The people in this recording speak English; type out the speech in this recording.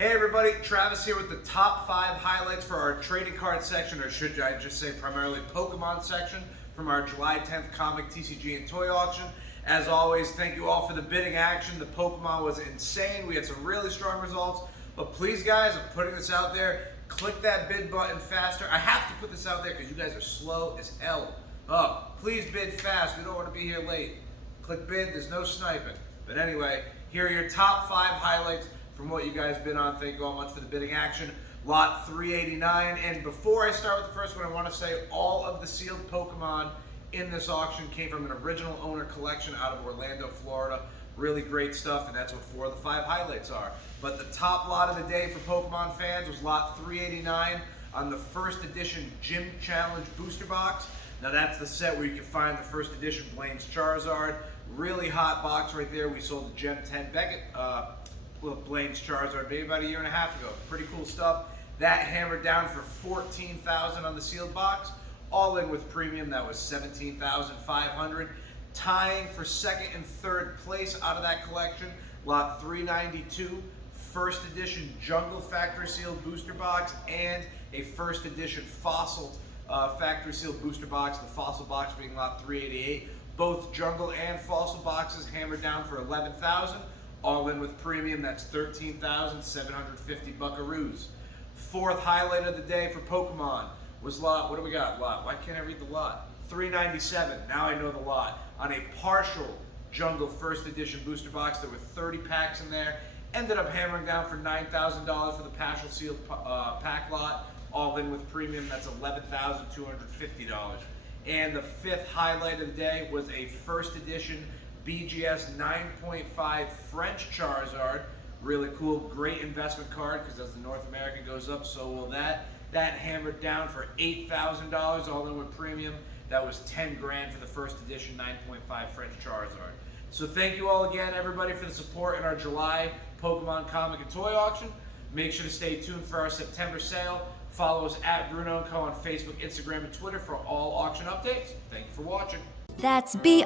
Hey everybody, Travis here with the top 5 highlights for our trading card section, or should I just say primarily Pokemon section from our July 10th comic TCG and toy auction. As always, thank you all for the bidding action. The Pokemon was insane. We had some really strong results. But please guys, I'm putting this out there. Click that bid button faster. I have to put this out there because you guys are slow as hell. Oh, please bid fast. We don't want to be here late. Click bid, there's no sniping. But anyway, here are your top 5 highlights from what you guys bid on. Thank you all much for the bidding action. Lot 389. And before I start with the first one, I want to say all of the sealed Pokemon in this auction came from an original owner collection out of Orlando, Florida. Really great stuff, and that's what 4 of the 5 highlights are. But the top lot of the day for Pokemon fans was lot 389 on the first edition Gym Challenge booster box. Now that's the set where you can find the first edition Blaine's Charizard. Really hot box right there. We sold the Gem 10 Beckett, Blaine's Charizard maybe about a year and a half ago. Pretty cool stuff. That hammered down for $14,000 on the sealed box. All in with premium, that was $17,500. Tying for second and third place out of that collection, lot 392, first edition Jungle factory sealed booster box and a first edition Fossil factory sealed booster box, the Fossil box being lot 388. Both Jungle and Fossil boxes hammered down for $11,000. All in with premium, that's 13,750 buckaroos. Fourth highlight of the day for Pokemon was lot, what do we got? Lot, why can't I read the lot? 397, now I know the lot. On a partial Jungle first edition booster box, there were 30 packs in there. Ended up hammering down for $9,000 for the partial sealed pack lot. All in with premium, that's $11,250. And the fifth highlight of the day was a first edition BGS 9.5 French Charizard. Really cool, great investment card because as the North American goes up, so will that. That hammered down for $8,000, all in with premium. That was 10 grand for the first edition 9.5 French Charizard. So thank you all again, everybody, for the support in our July Pokemon comic and toy auction. Make sure to stay tuned for our September sale. Follow us at Bruneau & Co. on Facebook, Instagram, and Twitter for all auction updates. Thank you for watching. That's BRUNEAU.